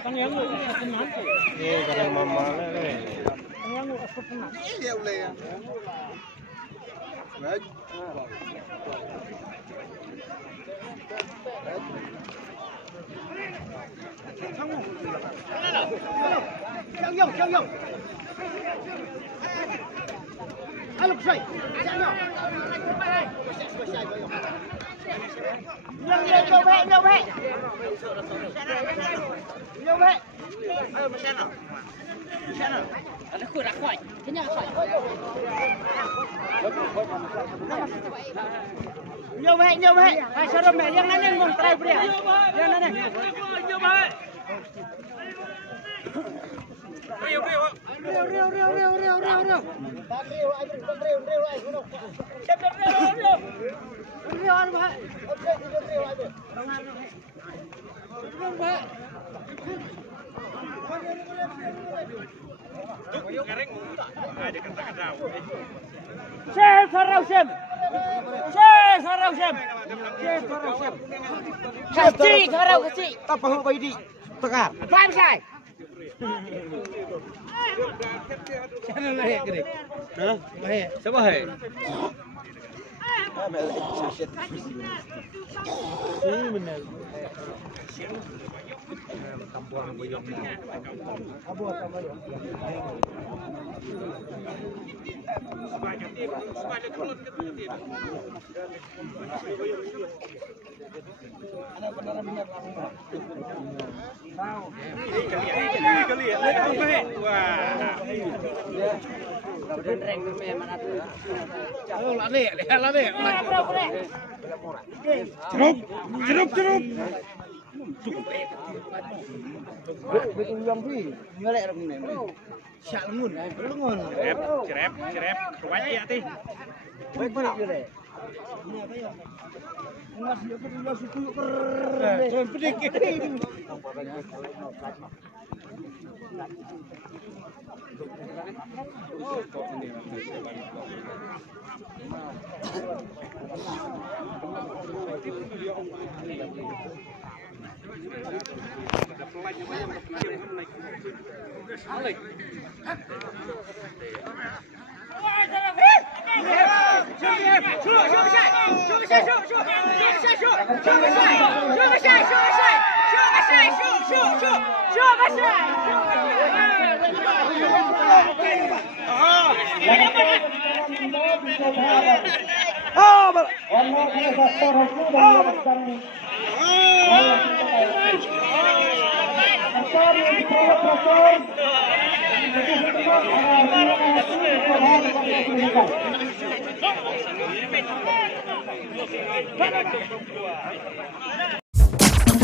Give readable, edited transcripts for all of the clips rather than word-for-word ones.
Kan yang lu kenal tuh. Iya, kadang mama lele. Yang lu asal kenal. Iya boleh ya. Baik. Chang Yong. Alo xoay. Chang Yong. Nhiều về. Ayo bersana. Ada kurang kuat. Kenyang kuat. Nhiều về. Hai sao mẹ yang nanya ngomong terakhir dia. Yang nanya. Nhiều về. Riu. Siap riu. Riu anu Pak. Kecil. Tapahu baidi. Tekar. Paham saya. Channel lah gede. Hah? Baik. Siapa hai? Ini benar. Tampuan boyong. Abu tambah. Sebanyak turun ke tim. Ada beneran minyak langsung. Tahu. Kali ya. Wah. Udah reng memang atuh. Oh, lale. Cerup. Betul yang pi, ngelek rem ni. Syak lengun. Cerep. Ruwet ya teh. Baik benar je le. Ini apa ya? Ngas dia tu suku ker. Pedik.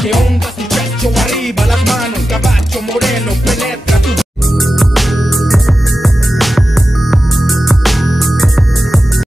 ¿Qué onda?